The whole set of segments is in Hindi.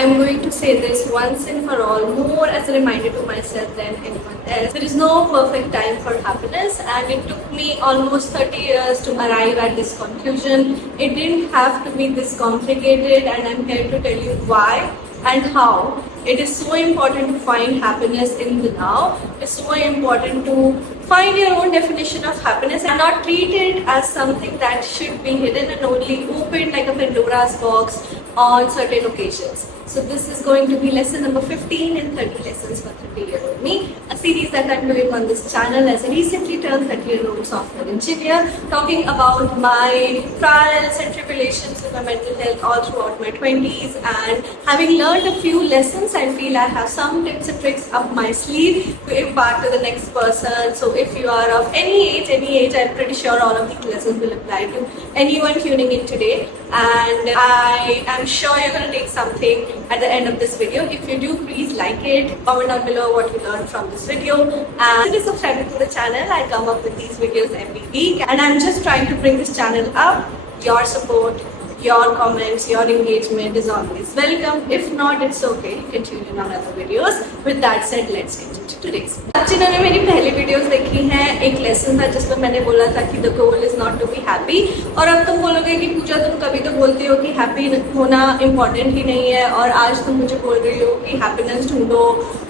I'm going to say this once and for all, more as a reminder to myself than anyone else. There is no perfect time for happiness, and it took me almost 30 years to arrive at this conclusion. It didn't have to be this complicated, and I'm here to tell you why and how. It is so important to find happiness in the now. It's so important to find your own definition of happiness and not treat it as something that should be hidden and only opened like a Pandora's box on certain occasions. So this is going to be lesson number 15 in 30 lessons for 30-year-old me, a series that I'm doing on this channel as a recently turned 30-year-old software engineer, talking about my trials and tribulations with my mental health all throughout my 20s, and having learned a few lessons, I feel I have some tips and tricks up my sleeve to impart to the next person. So if you are of any age, I'm pretty sure all of these lessons will apply to anyone tuning in today, and I am sure you're going to take something at the end of this video. If you do, please like it, comment down below what you learned from this video, and consider subscribing to the channel. I come up with these videos every week, and I'm just trying to bring this channel up. Your support, your comments, your engagement is always welcome. If not, it's okay. You can tune in on other videos. With that said, let's get into today's. जिन्होंने मेरी पहली वीडियोस देखी हैं, एक लेसन था जिसमें मैंने बोला था कि the goal is not to be happy, और अब तुम बोलोगे कि पूजा तुम कभी तो बोलती हो कि हैप्पी होना इम्पोर्टेंट ही नहीं है, और आज तुम मुझे बोल रही हो कि हैप्पीनेस ढूंढो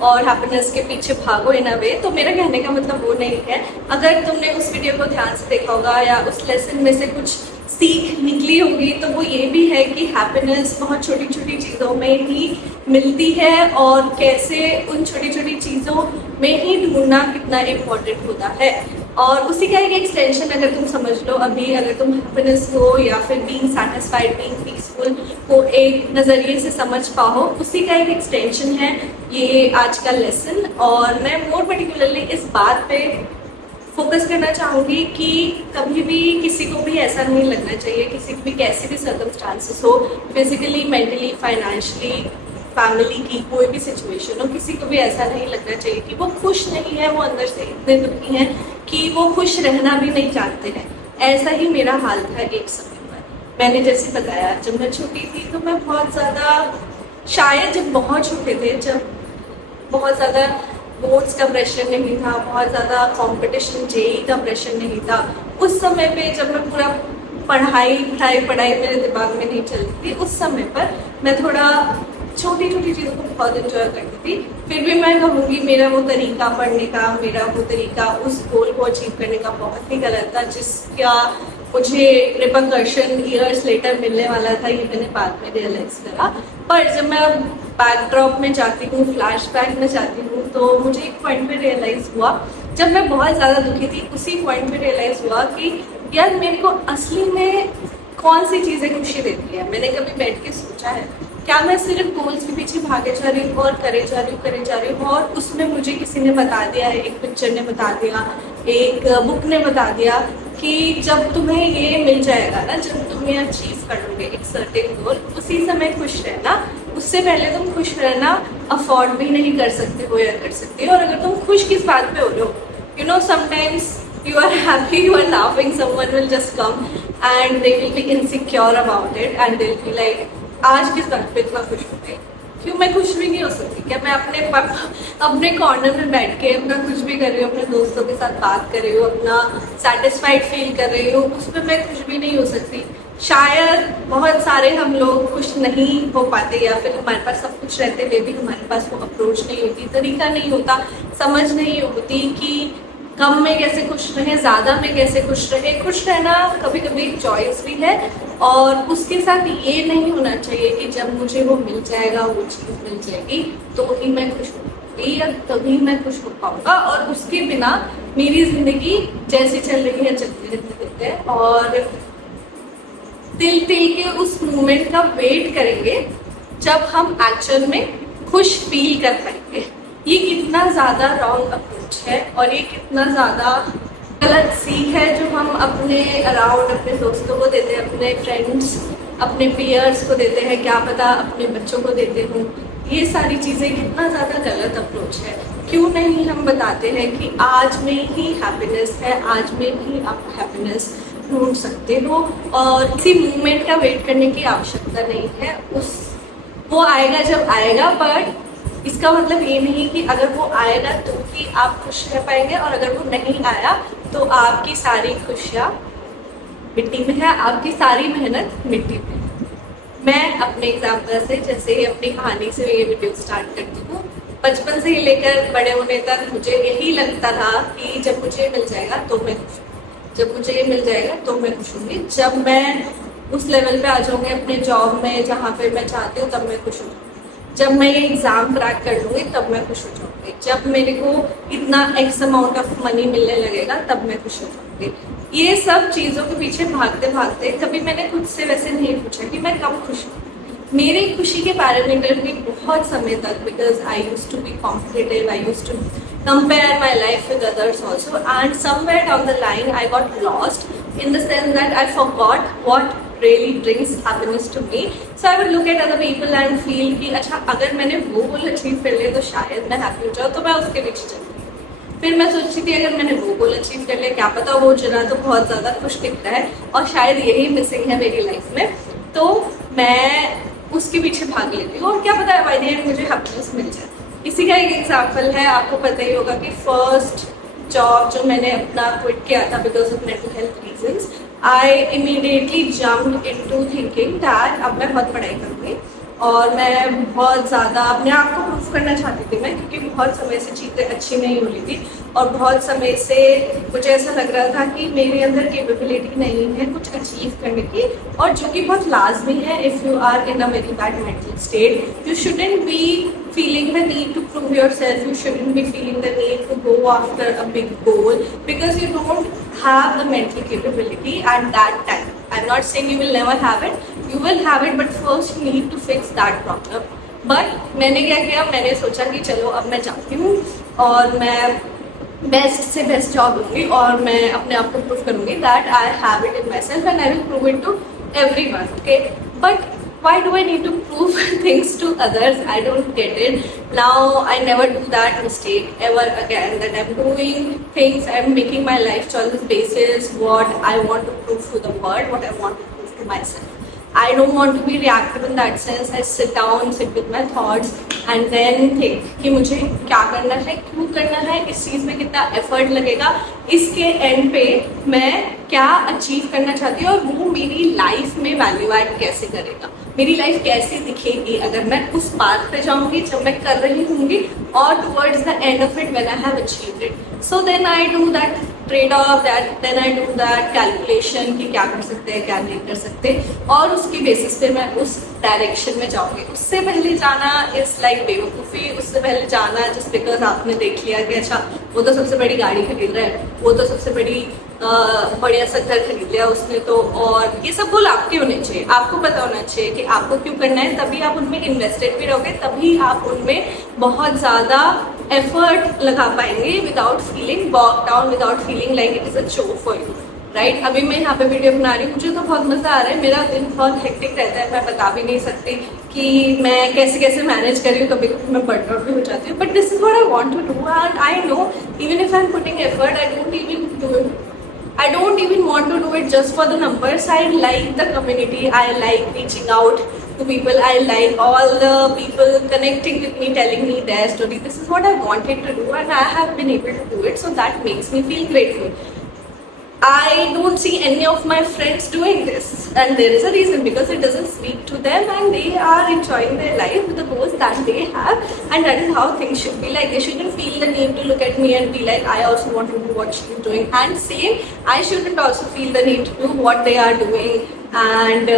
और हैप्पीनेस के पीछे भागो इन अ वे। तो मेरा कहने का मतलब वो नहीं है। अगर तुमने उस वीडियो को ध्यान से देखा होगा या उस लेसन में से कुछ सीख निकली होगी, तो वो ये भी है कि हैप्पीनेस बहुत छोटी छोटी चीज़ों में ही मिलती है, और कैसे उन छोटी छोटी चीज़ों में ही ढूंढना कितना इम्पोर्टेंट होता है। और उसी का एक एक्सटेंशन अगर तुम समझ लो, अभी अगर तुम हैप्पीनेस को या फिर बीइंग सैटिस्फाइड, बीइंग पीसफुल को एक नज़रिए से समझ पाओ, उसी का एक एक्सटेंशन है ये आज का लेसन। और मैं मोर पर्टिकुलरली इस बात पे फोकस करना चाहूँगी कि कभी भी किसी को भी ऐसा नहीं लगना चाहिए, किसी को भी कैसे भी सर्कमस्टांसेस हो, फिजिकली, मेंटली, फाइनेंशियली, फैमिली की कोई भी सिचुएशन हो, किसी को भी ऐसा नहीं लगना चाहिए कि वो खुश नहीं है, वो अंदर से इतने दुखी हैं कि वो खुश रहना भी नहीं चाहते हैं। ऐसा ही मेरा हाल था एक समय पर। मैंने जैसे बताया, जब मैं छोटी थी तो मैं बहुत ज़्यादा, शायद जब बहुत छोटे थे, जब बहुत ज़्यादा बोर्ड्स का प्रेशर नहीं था, बहुत ज़्यादा कंपटीशन, जेई का प्रेशर नहीं था, उस समय पे जब मैं पूरा पढ़ाई मेरे दिमाग में नहीं चलती थी, उस समय पर मैं थोड़ा छोटी छोटी चीज़ों को बहुत इन्जॉय करती थी। फिर भी मैं कहूँगी मेरा वो तरीका पढ़ने का, मेरा वो तरीका उस गोल को अचीव करने का बहुत ही गलत था, जिसका मुझे रिपरकशन ईयर्स लेटर मिलने वाला था, ये मैंने बाद में रियलाइज़ करा। पर जब मैं बैकड्रॉप में जाती हूँ, फ्लैशबैक में जाती हूँ, तो मुझे एक पॉइंट पे रियलाइज़ हुआ, जब मैं बहुत ज़्यादा दुखी थी, उसी पॉइंट पे रियलाइज़ हुआ कि यार मेरे को असली में कौन सी चीज़ें खुशी देती है। मैंने कभी बैठ के सोचा है, क्या मैं सिर्फ गोल्स के पीछे भागे जा रही हूँ और करे जा रही हूँ, और उसमें मुझे किसी ने बता दिया है, एक पिक्चर ने बता दिया, एक बुक ने बता दिया कि जब तुम्हें ये मिल जाएगा ना, जब तुम ये अचीव कर लोगे एक सर्टेन गोल, उसी समय खुश रहना, उससे पहले तुम खुश रहना अफोर्ड भी नहीं कर सकते हो या कर सकते हो। और अगर तुम खुश किस बात पे हो रहे हो, you know, sometimes you are happy, you are laughing, someone will just come and they will be insecure about it and they'll be like, आज किस बात पे इतना खुश हो गई, क्यों मैं खुश भी नहीं हो सकती? क्या मैं अपने कॉर्नर में बैठ के अपना कुछ भी कर रही हूँ, अपने दोस्तों के साथ बात कर रही हूँ, अपना सेटिस्फाइड फील कर रही हूँ, उसमें मैं खुश भी नहीं हो सकती? शायद बहुत सारे हम लोग खुश नहीं हो पाते, या फिर हमारे पास सब कुछ रहते हुए भी हमारे पास वो अप्रोच नहीं होती, तरीका नहीं होता, समझ नहीं होती कि कम में कैसे खुश रहें, ज़्यादा में कैसे खुश रहें। खुश रहना कभी कभी एक चॉइस भी है, और उसके साथ ये नहीं होना चाहिए कि जब मुझे वो मिल जाएगा, वो चीज़ मिल जाएगी तो ही मैं खुश होंगी या तभी मैं खुश हो पाऊँगा, और उसके बिना मेरी ज़िंदगी जैसे चल रही है चलते रहते हैं, और तिल के उस मोमेंट का वेट करेंगे जब हम एक्चुअल में खुश फील कर पाएंगे। ये कितना ज़्यादा रॉन्ग अप्रोच है, और ये कितना ज़्यादा गलत सीख है जो हम अपने अराउंड, अपने दोस्तों को देते हैं, अपने फ्रेंड्स, अपने पीयर्स को देते हैं, क्या पता अपने बच्चों को देते हों। ये सारी चीज़ें कितना ज़्यादा गलत अप्रोच है। क्यों नहीं हम बताते हैं कि आज में ही हैप्पीनेस है, आज में ही आप हैप्पीनेस ढूंढ सकते हो, और किसी मूवमेंट का वेट करने की आवश्यकता नहीं है। उस वो आएगा जब आएगा, बट इसका मतलब ये नहीं कि अगर वो आएगा तो ही आप खुश रह पाएंगे, और अगर वो नहीं आया तो आपकी सारी खुशियाँ मिट्टी में है, आपकी सारी मेहनत मिट्टी में है। मैं अपने एग्जाम्पल से, जैसे ही अपनी कहानी से ये वीडियो स्टार्ट करती हूँ, बचपन से लेकर बड़े होने तक मुझे यही लगता था कि जब मुझे मिल जाएगा तो मैं खुश हूँ, जब मुझे ये मिल जाएगा तो मैं खुश हूँगी, जब मैं उस लेवल पे आ जाऊंगी अपने जॉब में जहाँ पे मैं चाहती हूँ तब मैं खुश हो जाऊँगी, जब मैं ये एग्ज़ाम क्रैक कर लूँगी तब मैं खुश हो जाऊँगी, जब मेरे को इतना एक्स अमाउंट ऑफ मनी मिलने लगेगा तब मैं खुश हो जाऊँगी। ये सब चीज़ों के पीछे भागते भागते कभी मैंने खुद से वैसे नहीं पूछा कि मैं कब खुश हूँ। मेरी खुशी के पैरामीटर भी बहुत समय तक, because I used to be competitive, I used to compare my life with others also, and somewhere down the line I got lost in the sense that I forgot what really brings happiness to me. So I would look at other people and feel कि अच्छा अगर मैंने वो गोल अचीव कर लिया तो शायद मैं हैप्पी हो जाऊँ, तो मैं उसके पीछे चलती। फिर मैं सोचती थी अगर मैंने वो गोल अचीव कर लिया, क्या पता वो जना तो बहुत ज़्यादा खुश दिखता है और शायद यही मिसिंग है मेरी लाइफ में, तो मैं उसके पीछे भाग लेती हूँ और क्या पता है बाय द एंड मुझे हैप्पीनेस मिल जाए। इसी का एक एग्जाम्पल है, आपको पता ही होगा कि फर्स्ट जॉब जो मैंने अपना क्विट किया था because of mental health reasons, I immediately jumped into thinking that अब मैं बहुत पढ़ाई करूँगी और मैं बहुत ज़्यादा अपने आप को प्रूफ करना चाहती थी मैं, क्योंकि बहुत समय से चीज़ें अच्छी नहीं हो रही थी और बहुत समय से मुझे ऐसा लग रहा था कि मेरे अंदर कैपेबिलिटी नहीं है कुछ अचीव करने की, और जो कि बहुत लाजमी है। If you are in a very bad mental state, you shouldn't be feeling the need to prove yourself, you shouldn't be feeling the need to go after a big goal because you don't have the mental capability at that time. I'm not saying you will never have it, you will have it, but first you need to fix that problem. But मैंने क्या किया, मैंने सोचा कि चलो अब मैं जाती हूँ और मैं बेस्ट से बेस्ट जॉब लूँगी और मैं अपने आप को प्रूव करूँगी that I have it in myself and I will prove it to everyone, okay. But why do I need to prove things to others? I don't get it. Now I never do that mistake ever again, that I'm doing things, I'm making my life choices basis what I want to prove to the world, what I want to prove to myself. I don't want to be reactive in that sense. I sit down, sit with my thoughts and then think कि मुझे क्या करना है, क्यों करना है, इस चीज़ में कितना एफर्ट लगेगा, इसके एंड पे मैं क्या अचीव करना चाहती हूँ और वो मेरी लाइफ में वैल्यू ऐड कैसे करेगा, मेरी लाइफ कैसे दिखेगी अगर मैं उस पाथ पे जाऊंगी जब मैं कर रही होंगी और towards the end of it when I have achieved it. So then I do that trade off, then I do that calculation कि क्या कर सकते हैं क्या नहीं कर सकते, और उसकी बेसिस पे मैं उस डायरेक्शन में जाऊंगी। उससे पहले जाना इज लाइक बेवकूफ़ी, उससे पहले जाना जस्ट बिकॉज आपने देख लिया कि अच्छा वो तो सबसे बड़ी गाड़ी खरीद रहा है, वो तो सबसे बड़ी बढ़िया सा घर खरीद लिया उसने तो, और ये सब गोल आपके होने चाहिए, आपको पता होना चाहिए कि आपको क्यों करना है, तभी आप उनमें इन्वेस्टेड भी रहोगे, तभी आप उनमें बहुत ज़्यादा एफर्ट लगा पाएंगे without feeling bogged down, without feeling like it is a chore for you, right. अभी मैं यहाँ पे वीडियो बना रही हूँ, मुझे तो बहुत मज़ा आ रहा है, मेरा दिन बहुत हेक्टिक रहता है, मैं बता भी नहीं सकती कि मैं कैसे कैसे मैनेज कर रही हूँ, कभी कभी मैं बर्न आउट भी हो जाती हूँ, but this is what I want to do and I know even if I am putting effort I don't even do it, I don't even want to do it just for the numbers. I like the community, I like reaching out to people, I like all the people connecting with me, telling me their story. This is what I wanted to do and I have been able to do it, so that makes me feel grateful. I don't see any of my friends doing this and there is a reason, because it doesn't speak to them and they are enjoying their life with the goals that they have, and that is how things should be. Like they shouldn't feel the need to look at me and be like I also want to do what she is doing, and same I shouldn't also feel the need to do what they are doing and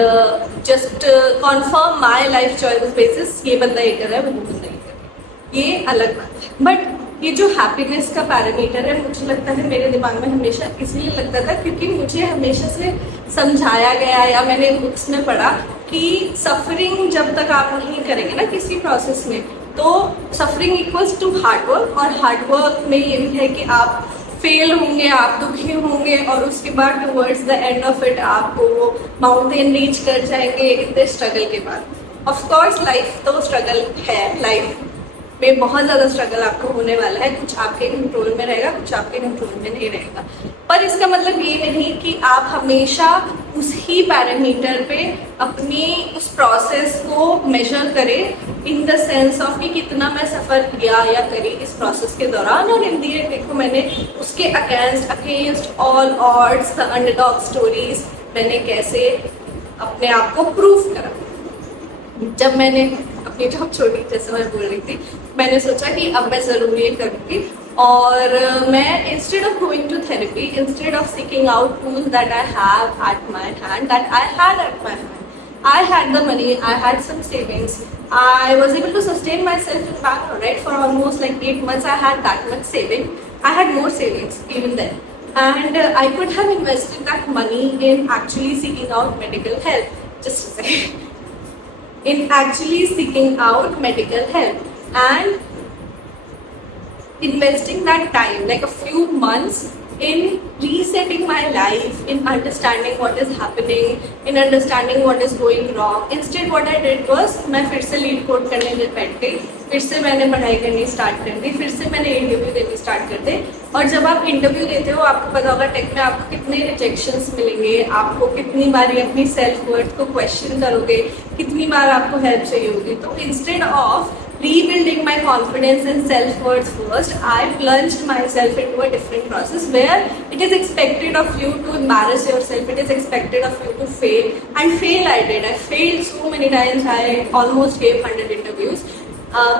just confirm my life choices basis ये बंदा ये कर रहा है वो बंदा ये कर रहा है, ये अलग बात है। बट ये जो हैप्पीनेस का पैरामीटर है मुझे लगता है मेरे दिमाग में हमेशा इसलिए लगता था क्योंकि मुझे हमेशा से समझाया गया या मैंने बुक्स में पढ़ा कि सफरिंग जब तक आप नहीं करेंगे ना किसी प्रोसेस में, तो सफरिंग इक्वल्स टू हार्डवर्क, और हार्डवर्क में ये भी है कि आप फेल होंगे, आप दुखी होंगे और उसके बाद towards the end of it आप वो माउंटेन रीच कर जाएंगे इतने स्ट्रगल के बाद। ऑफ कोर्स लाइफ तो स्ट्रगल है, लाइफ में बहुत ज़्यादा स्ट्रगल आपको होने वाला है, कुछ आपके कंट्रोल में रहेगा, कुछ आपके कंट्रोल में नहीं रहेगा, पर इसका मतलब ये नहीं कि आप हमेशा उसी पैरामीटर पे अपनी उस प्रोसेस को मेजर करें इन द सेंस ऑफ कि कितना मैं सफ़र किया या करी इस प्रोसेस के दौरान। और इन दी देखो मैंने उसके against all odds the underdog stories मैंने कैसे अपने आप को प्रूव करा। जब मैंने अपनी जॉब छोड़ी, जैसे मैं बोल रही थी, मैंने सोचा कि अब मैं ज़रूर ये करूँगी और मैं instead of going to therapy, instead of seeking out tools that I have at my hand, that I had at my hand, I had the money, I had some savings, I was able to sustain myself in Bangalore, right? For almost like 8 months, I had that much saving. I had more savings even then. And I could have invested that money in actually seeking out medical help. Just a second. In actually seeking out medical help. And investing that time, like a few months, in resetting my life, in understanding what is happening, in understanding what is going wrong. Instead what I did was मैं फिर से लीड कोड करने बैठ गई, फिर से मैंने पढ़ाई करनी स्टार्ट कर दी, फिर से मैंने इंटरव्यू देनी स्टार्ट कर दी। और जब आप इंटरव्यू देते हो आपको पता होगा टेक में आपको कितने रिजेक्शंस मिलेंगे, आपको कितनी बार अपनी सेल्फ वर्थ को क्वेश्चन करोगे, कितनी बार आपको हेल्प चाहिए होगी। तो instead of rebuilding my confidence and self-worth first, I plunged myself into a different process where it is expected of you to embarrass yourself, it is expected of you to fail, and fail I did. I failed so many times. I almost gave 100 interviews.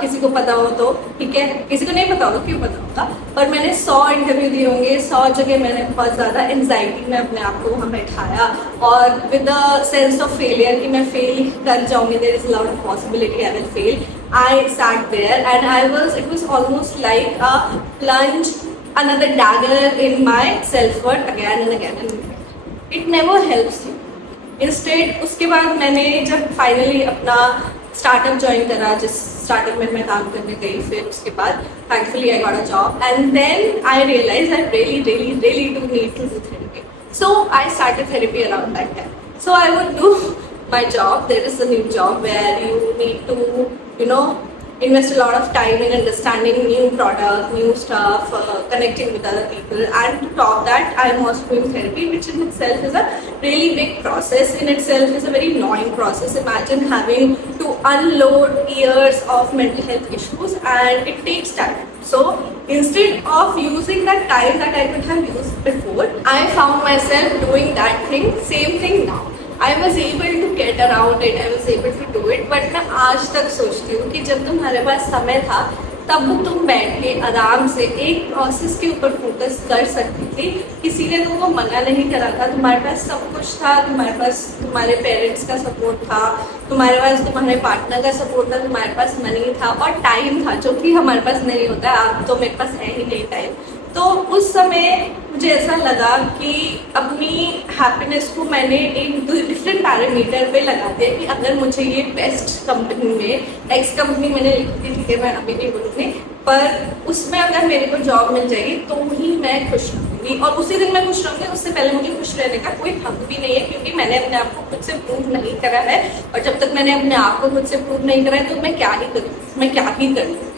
किसी को पता हो तो ठीक है, किसी को नहीं पता होगा क्यों पता होगा, पर मैंने 100 इंटरव्यू दिए होंगे, 100 जगह मैंने बहुत ज़्यादा एंजाइटी में अपने आप को वहाँ बैठाया और with the sense of failure कि मैं फेल कर जाऊँगी, there is lot of possibility I will fail. I sat there and it was almost like a plunge, another dagger in my self-worth again and again and again. It never helps you. Instead, उसके बाद मैंने जब फाइनली अपना स्टार्टअप ज्वाइन करा, जिस स्टार्टअप में मैं काम करने गई, फिर उसके बाद thankfully I got a job and then I realise I really do need to do therapy. So I started therapy around that time. So I would do my job. There is a new job where you need to invest a lot of time in understanding new product, new stuff, connecting with other people, and to top that I am also doing therapy, which in itself is a really big process, in itself is a very annoying process. Imagine having to unload years of mental health issues and it takes time. So instead of using that time that I could have used before, I found myself doing that same thing now. I was able to get around it, I was able to do it, but मैं आज तक सोचती हूँ कि जब तुम्हारे पास समय था तब तुम बैठ के आराम से एक प्रोसेस के ऊपर फोकस कर सकती थी, किसी ने तुमको मना नहीं करा था, तुम्हारे पास सब कुछ था, तुम्हारे पास तुम्हारे पेरेंट्स का सपोर्ट था, तुम्हारे पास तुम्हारे पार्टनर का सपोर्ट था, तुम्हारे पास मनी था और टाइम था, जो कि हमारे पास नहीं होता है। आप तो मेरे पास है ही नहीं टाइम। तो उस समय मुझे ऐसा लगा कि अपनी हैप्पीनेस को मैंने एक डिफरेंट पैरामीटर पे लगा दिया कि अगर मुझे ये बेस्ट कंपनी में एक्स कंपनी मैंने लिखी थी, ठीक है मैं अभी नहीं बोलूँगी, पर उसमें अगर मेरे को जॉब मिल जाएगी तो ही मैं खुश रहूँगी और उसी दिन मैं खुश रहूँगी। उससे पहले मुझे खुश रहने का कोई हक भी नहीं है क्योंकि मैंने अपने आप को खुद से प्रूव नहीं करा है और जब तक मैंने अपने आप को खुद से प्रूव नहीं करा है तो मैं क्या ही करूँगी।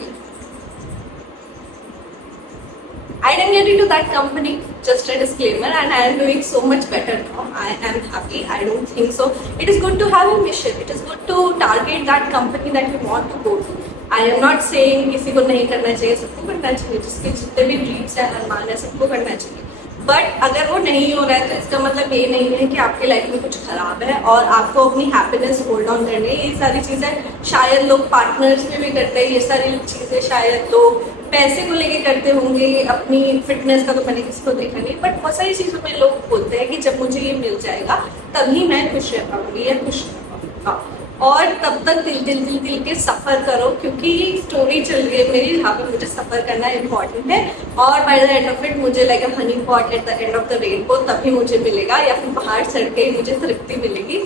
I didn't get into that company, just a disclaimer, and I am doing so much better now. I am happy. I don't think so. It is good to have a mission. It is good to target that company that you want to go to. I am not saying किसी को नहीं करना चाहिए, सबको करना चाहिए, जिसके जितने भी ड्रीम्स हैं, अरमान है, सबको करना चाहिए। बट अगर वो नहीं हो रहा है तो इसका मतलब ये नहीं है कि आपकी लाइफ में कुछ खराब है और आपको अपनी हैप्पीनेस होल्ड ऑन करनी है। ये सारी चीज़ें शायद लोग पार्टनर्स में भी करते हैं, ये सारी चीज़ें शायद लोग पैसे को लेके करते होंगे, अपनी फिटनेस का तो मैंने किसी को देखा नहीं, बट बहुत सारी चीज़ों में लोग बोलते हैं कि जब मुझे ये मिल जाएगा तभी मैं खुश रह पाऊंगी या खुश रह पाऊंगा। और तब तक दिल के सफ़र करो क्योंकि स्टोरी चल रही है मेरी, जहाँ पे मुझे सफ़र करना इम्पॉर्टेंट है और by the end of it मुझे like a honey pot at the end of the rainbow तभी मुझे मिलेगा, या फिर पहाड़ चढ़ के मुझे तृप्ति मिलेगी।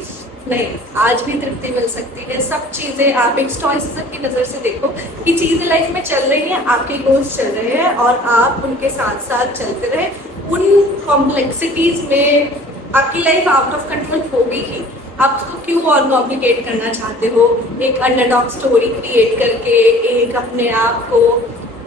नहीं, आज भी तृप्ति मिल सकती है। सब चीज़ें आप एक स्टॉइसिज्म की नज़र से देखो कि चीज़ें लाइफ में चल रही हैं, आपके गोल्स चल रहे हैं और आप उनके साथ साथ चलते रहे। उन कॉम्प्लेक्सिटीज़ में आपकी लाइफ आउट ऑफ कंट्रोल होगी ही, आप उसको क्यों और कॉम्प्लिकेट करना चाहते हो एक अंडरडॉग स्टोरी क्रिएट करके, एक अपने आप को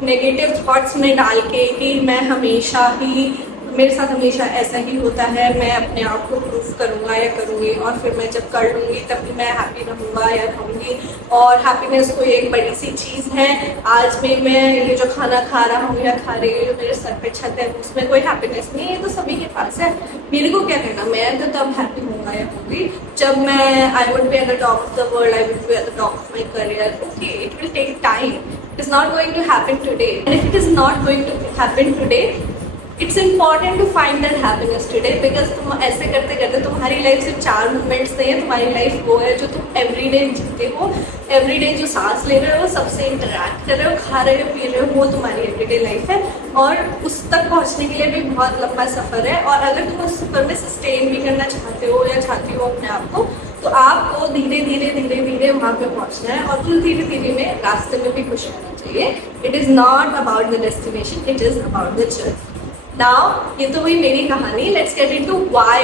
नेगेटिव थॉट्स में डाल के कि मैं हमेशा ही मेरे साथ हमेशा ऐसा ही होता है, मैं अपने आप को प्रूव करूँगा या करूँगी और फिर मैं जब कर लूँगी तब भी मैं हैप्पी रहूँगा या रहूँगी। और हैप्पीनेस कोई एक बड़ी सी चीज़ है। आज में मैं ये जो खाना खा रहा हूँ या खा रही हूँ, जो मेरे सर पे छत है, उसमें कोई हैप्पीनेस नहीं है, ये तो सभी के पास है। मेरे को क्या करना, मैं तो तब हैप्पी होऊंगा या होंगी जब मैं I would be at the top of the world, I would be at the top of my career. Okay, it will take time, it is not going to happen today, and if it is not going to happen today, it's important to find that happiness today, because तुम ऐसे करते करते तुम्हारी लाइफ से 4 मोमेंट्स नहीं है, तुम्हारी लाइफ वो है जो तुम एवरीडे जीते हो, एवरीडे जो सांस ले रहे हो, सबसे इंटरैक्ट कर रहे हो, खा रहे हो, पी रहे हो, वो तुम्हारी एवरीडे लाइफ है। और उस तक पहुंचने के लिए भी बहुत लंबा सफ़र है, और अगर तुम उस सफ़र में सस्टेन भी करना चाहते हो या चाहती हो अपने आप को, तो आपको धीरे धीरे वहाँ पे पहुँचना है, और उस धीरे धीरे में रास्ते में भी खुश रहना चाहिए। It is not about the destination, it is about the journey. Now, ये तो हुई मेरी कहानी। Let's get into why.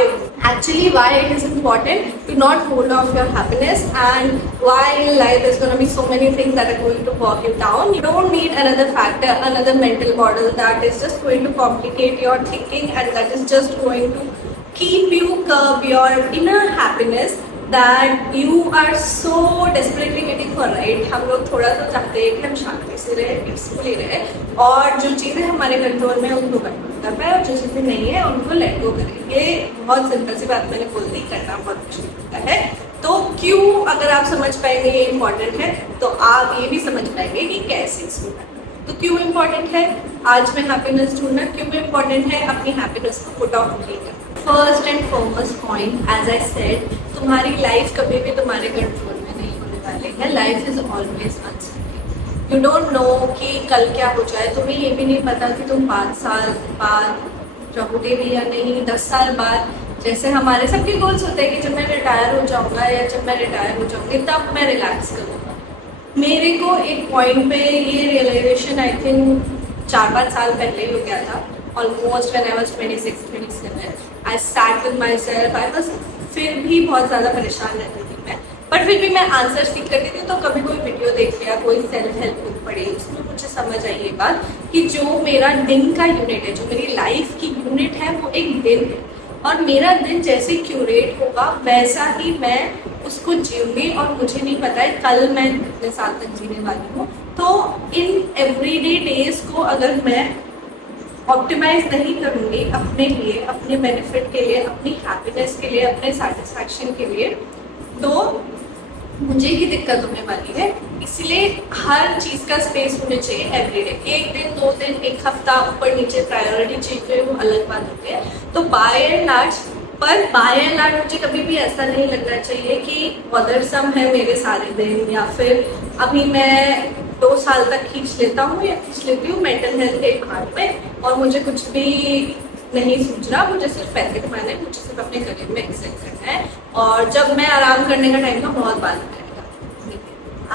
Actually, why it is important to not hold off your happiness, and why in life there's going to be so many things that are going to bog you down. You don't need another factor, another mental model that is just going to complicate your thinking and that is just going to keep you curb your inner happiness that you are so desperately waiting for, right? हम लोग थोड़ा सा चाहते हैं कि हम शांति से रहे, पीसफुली रहे, और जो चीज़ें हमारे कंट्रोल में उनको कंट्रोल कर पाए, और जो चीज़ें नहीं है उनको लेट गो करें। ये बहुत सिंपल सी बात मैंने बोल दी, करना बहुत मुश्किल होता है। तो क्यों, अगर आप समझ पाएंगे ये इम्पॉर्टेंट है, तो आप ये भी समझ पाएंगे कि कैसे इसको करना। तो क्यों इम्पॉर्टेंट है आज में हैप्पीनेस ढूंढना, क्यों इम्पॉर्टेंट है अपनी हैप्पीनेस को पुट ऑफ नहीं करना। First and foremost point, as I said, तुम्हारी लाइफ कभी भी तुम्हारे कंट्रोल में नहीं होने वाली है। Life is always uncertain. You don't know कि कल क्या हो जाए। तुम्हें ये भी नहीं पता कि तुम 5 साल बाद रहोगे भी या नहीं, 10 साल बाद। जैसे हमारे सबके गोल्स होते हैं कि जब मैं रिटायर हो जाऊंगा या जब मैं रिटायर हो जाऊंगी तब मैं रिलैक्स करूँगा। मेरे को एक पॉइंट पे ये रियलाइजेशन आई थिंक 4-5 साल पहले ही हो गया था। Almost when I was 26-27 I sat with my self. I was फिर भी बहुत ज़्यादा परेशान रहती थी मैं, पर फिर भी मैं आंसर सीख करती थी। तो कभी कोई वीडियो देख लिया, कोई सेल्फ हेल्प बुक पढ़ी, उसमें मुझे समझ आई ये बात कि जो मेरा दिन का यूनिट है, जो मेरी लाइफ की यूनिट है, वो एक दिन है, और मेरा दिन जैसे क्यूरेट होगा वैसा ही मैं उसको जीऊँगी। और मुझे नहीं पता है कल मैं कितने साल तक जीने वाली हूँ। तो इन एवरीडे डेज को अगर मैं ऑप्टिमाइज नहीं करूँगी अपने लिए, अपने बेनिफिट के लिए, अपनी हैप्पीनेस के लिए, अपने सेटिस्फैक्शन के लिए, तो मुझे ही दिक्कत होने वाली है। इसलिए हर चीज़ का स्पेस होना चाहिए एवरीडे। 1 दिन, 2 दिन, 1 हफ्ता ऊपर नीचे प्रायोरिटी चेंज हुई, वो अलग बात होती है। तो बाय एंड लार्ज मुझे कभी भी ऐसा नहीं लगना चाहिए कि बॉदरसम है मेरे सारे दिन, या फिर अभी मैं 2 साल तक खींच लेता हूँ या खींच लेती हूँ मेंटल हेल्थ के भाग में, और मुझे कुछ भी नहीं सूझ रहा। मुझे सिर्फ पैसे कमाने, मुझे सिर्फ अपने करियर में एक्सेल करना है, और जब मैं आराम करने का टाइम था बहुत बाद में।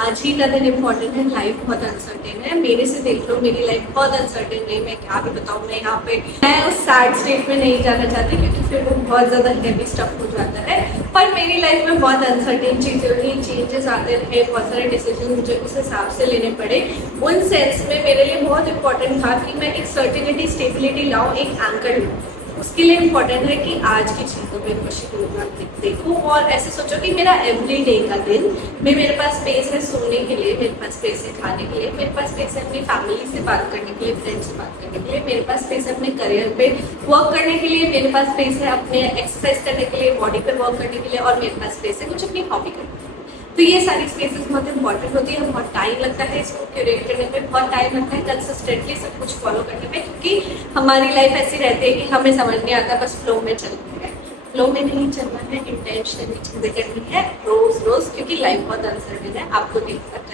आज ही का दिन इम्पॉर्टेंट है। लाइफ बहुत अनसर्टेन है। मेरे से देख लो, मेरी लाइफ बहुत अनसर्टेन रही। मैं क्या भी बताऊँ, मैं यहाँ पे मैं उस सैड स्टेट में नहीं जाना चाहती, क्योंकि फिर वो बहुत ज़्यादा हैवी स्टफ हो जाता है। पर मेरी लाइफ में बहुत अनसर्टेन चीज़ें हुई, चेंजेस आते रहे, बहुत सारे डिसीजन मुझे उस हिसाब से लेने पड़े। उन सेंस में मेरे लिए बहुत इंपॉर्टेंट था कि मैं एक सर्टिनिटी, स्टेबिलिटी लाऊँ, एक एंकर लूँ। उसके लिए इम्पॉर्टेंट है कि आज की चीज़ों में खुशी देखो, और ऐसे सोचो कि मेरा एवरी डे का दिन में मेरे पास स्पेस है सोने के लिए, मेरे पास स्पेस है खाने के लिए, मेरे पास स्पेस है अपनी फैमिली से बात करने के लिए, फ्रेंड्स से बात करने के लिए, मेरे पास स्पेस है अपने करियर पे वर्क करने के लिए, मेरे पास स्पेस है अपने एक्सरसाइज करने के लिए, बॉडी पे वर्क करने के लिए, और मेरे पास स्पेस है कुछ अपनी हॉबी करने के लिए। तो ये सारी स्पेसेस बहुत इंपॉर्टेंट होती है। बहुत टाइम लगता है इसको क्यूरेट करने में, बहुत टाइम लगता है कंसिस्टेंटली सब कुछ फॉलो करने में, क्योंकि हमारी लाइफ ऐसी रहती है कि हमें समझ नहीं आता, बस फ्लो में चलती है। फ्लो में नहीं चलना है, इंटेंशनली चीज़ें करनी है रोज रोज, क्योंकि लाइफ बहुत अनसर्टेन है, आपको नहीं पता